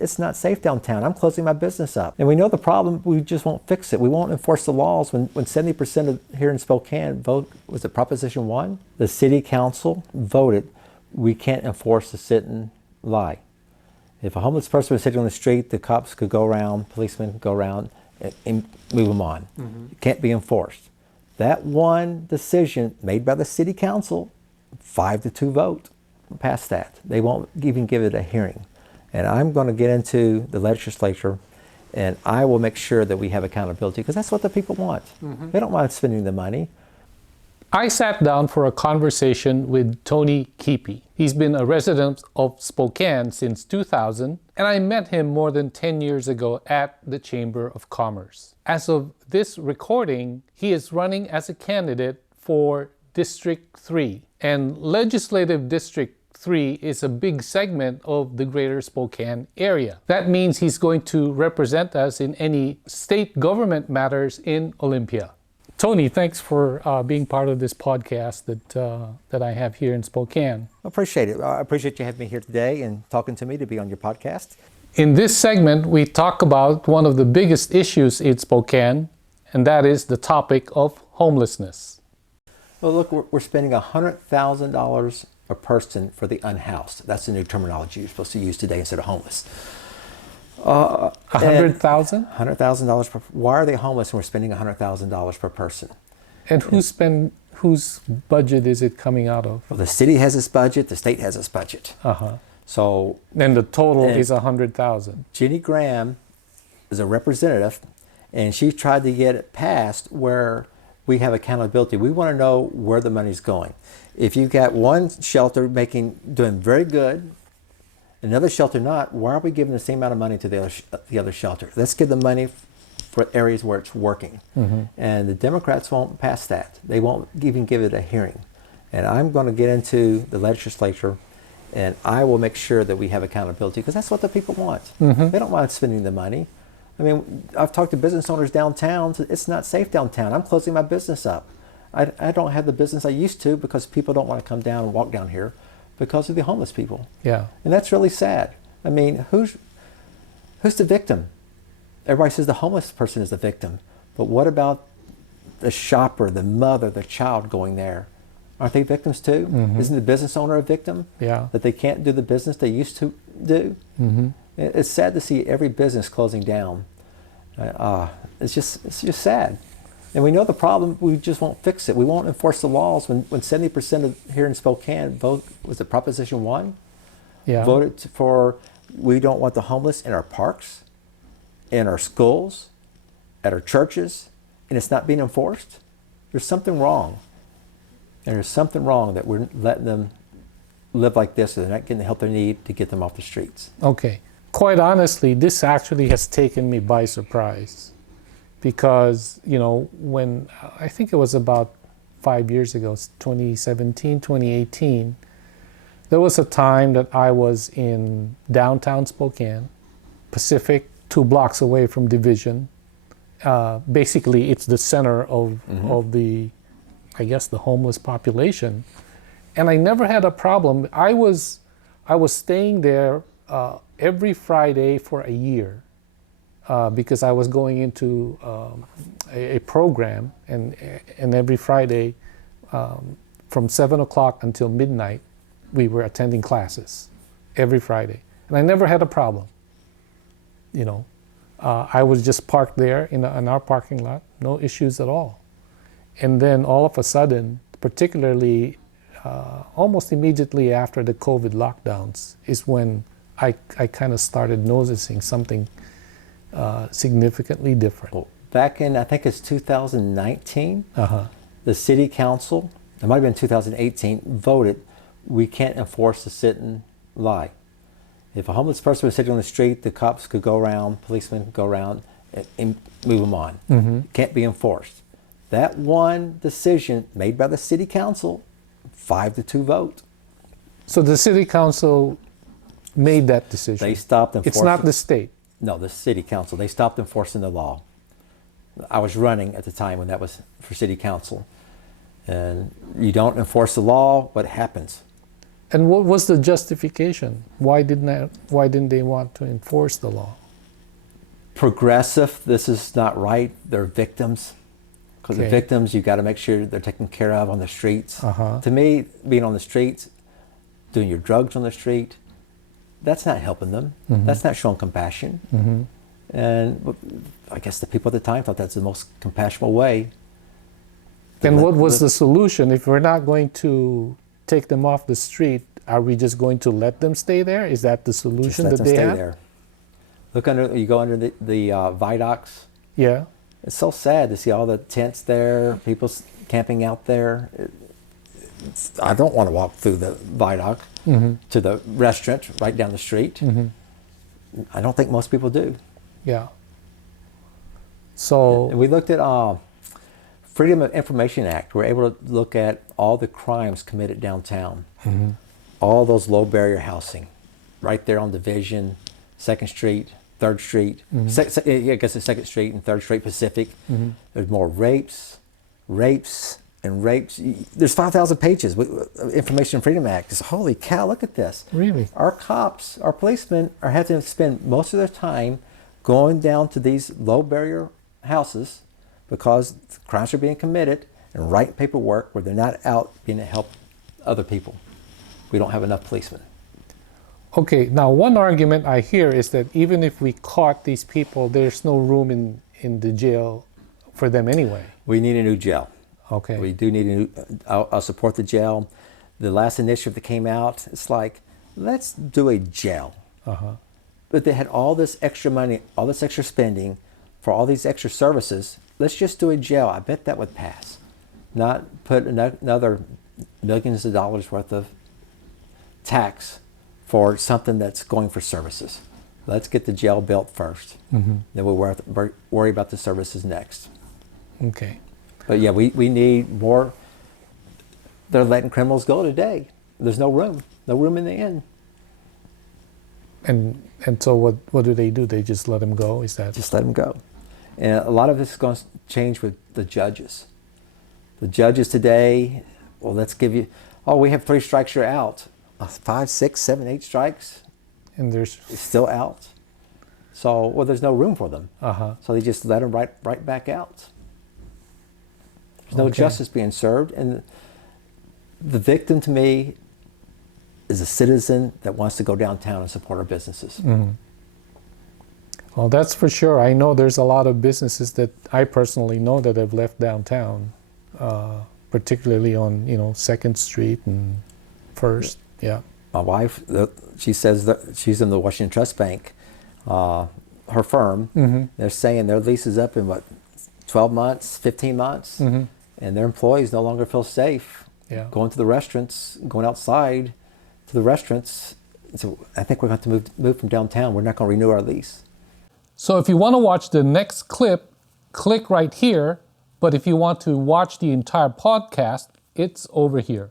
It's not safe downtown. I'm closing my business up. And we know the problem, we just won't fix it. We won't enforce the laws. When 70% of here in Spokane vote, was it Proposition 1? The city council voted, we can't enforce the sit and lie. If a homeless person was sitting on the street, the cops could go around, policemen could go around and move them on. It can't be enforced. That one decision made by the city council, 5-2 vote, passed that. They won't even give it a hearing. And I'm going to get into the legislature and I will make sure that we have accountability because that's what the people want. They don't mind spending the money. I sat down for a conversation with Tony Keepy. He's been a resident of Spokane since 2000, and I met him more than 10 years ago at the Chamber of Commerce. As of this recording, he is running as a candidate for District 3, and Legislative District 3 is a big segment of the greater Spokane area. That means he's going to represent us in any state government matters in Olympia. Tony, thanks for being part of this podcast that I have here in Spokane. I appreciate it. I appreciate you having me here today and talking to me to be on your podcast. In this segment, we talk about one of the biggest issues in Spokane, and that is the topic of homelessness. Well, look, we're spending $100,000 a person for the unhoused. That's the new terminology you're supposed to use today instead of homeless. $100,000? $100,000 per. Why are they homeless when we're spending $100,000 per person? And whose budget is it coming out of? Well, the city has its budget. The state has its budget. So. And the total is $100,000. Jenny Graham is a representative, and she tried to get it passed where we have accountability. We want to know where the money's going. If you've got one shelter doing very good, another shelter not, why are we giving the same amount of money to the other shelter? Let's give the money for areas where it's working. And the Democrats won't pass that. They won't even give it a hearing. And I'm going to get into the legislature and I will make sure that we have accountability because that's what the people want. They don't mind spending the money. I mean, I've talked to business owners downtown. It's not safe downtown. I'm closing my business up. I don't have the business I used to because people don't want to come down and walk down here because of the homeless people. Yeah. And that's really sad. I mean, who's the victim? Everybody says the homeless person is the victim. But what about the shopper, the mother, the child going there? Aren't they victims too? Isn't the business owner a victim? Yeah. That they can't do the business they used to do? It's sad to see every business closing down. It's just sad. And we know the problem, we just won't fix it. We won't enforce the laws. When 70% of here in Spokane vote, was it Proposition 1? Yeah. Voted for, we don't want the homeless in our parks, in our schools, at our churches, and it's not being enforced. There's something wrong. And there's something wrong that we're letting them live like this, so they're not getting the help they need to get them off the streets. Okay. Quite honestly, this actually has taken me by surprise. Because, when I think it was about 5 years ago, 2017, 2018, there was a time that I was in downtown Spokane, Pacific, 2 blocks away from Division. Basically, it's the center of the, I guess, the homeless population. And I never had a problem. I was staying there every Friday for a year. Because I was going into a program, and every Friday from 7 o'clock until midnight, we were attending classes every Friday. And I never had a problem. I was just parked there in our parking lot, no issues at all. And then all of a sudden, particularly almost immediately after the COVID lockdowns, is when I kind of started noticing something significantly different. Well, back in, I think it's 2019, the city council, it might have been 2018, voted we can't enforce the sit and lie. If a homeless person was sitting on the street, the cops could go around, policemen could go around and move them on. It can't be enforced. That one decision made by the city council, 5-2 vote. So the city council made that decision. They stopped enforcing. It's not the state. No, the city council. They stopped enforcing the law. I was running at the time when that was for city council. And you don't enforce the law, what happens? And what was the justification? Why didn't they want to enforce the law? Progressive, this is not right. They're victims. Because the Okay. victims, you got to make sure they're taken care of on the streets. Uh-huh. To me, being on the streets, doing your drugs on the street, that's not helping them. That's not showing compassion. And I guess the people at the time thought that's the most compassionate way. And what was the solution? If we're not going to take them off the street, are we just going to let them stay there? Is that the Just solution let that them they stay have? there. Look under. You go under the viaducts. Yeah. It's so sad to see all the tents there, people camping out there. I don't want to walk through the viaduct to the restaurant right down the street. I don't think most people do. Yeah. So And we looked at Freedom of Information Act. We're able to look at all the crimes committed downtown, all those low barrier housing, right there on Division, 2nd Street, 3rd Street. I guess it's 2nd Street and 3rd Street Pacific. There's more rapes. There's 5,000 pages with Information Freedom Act. It's, holy cow, look at this. really, Our cops, our policemen are having to spend most of their time going down to these low barrier houses because crimes are being committed and writing paperwork where they're not out being to help other people. We don't have enough policemen. okay. Now, one argument I hear is that even if we caught these people, there's no room in the jail for them anyway. We need a new jail. Okay. We do need a new, I'll support the jail. The last initiative that came out, it's like, let's do a jail. But they had all this extra money, all this extra spending for all these extra services. Let's just do a jail. I bet that would pass. Not put another millions of dollars worth of tax for something that's going for services. Let's get the jail built first. Then we'll worry about the services next. Okay. But yeah, we need more. They're letting criminals go today. There's no room in the inn. And so what do? They just let them go? Is that Just let them go. And a lot of this is going to change with the judges. The judges today, well, let's give you, we have 3 strikes, you're out. 5, 6, 7, 8 strikes, and there's it's still out. So, well, there's no room for them. So they just let them right back out. There's no Okay. justice being served. And the victim to me is a citizen that wants to go downtown and support our businesses. Well, that's for sure. I know there's a lot of businesses that I personally know that have left downtown, particularly on 2nd Street and First. Yeah. My wife, she says that she's in the Washington Trust Bank, her firm. They're saying their lease is up in 12 months, 15 months, and their employees no longer feel safe going to the restaurants, going outside to the restaurants. So I think we're going to have to move from downtown. We're not going to renew our lease. So if you want to watch the next clip, click right here. But if you want to watch the entire podcast, it's over here.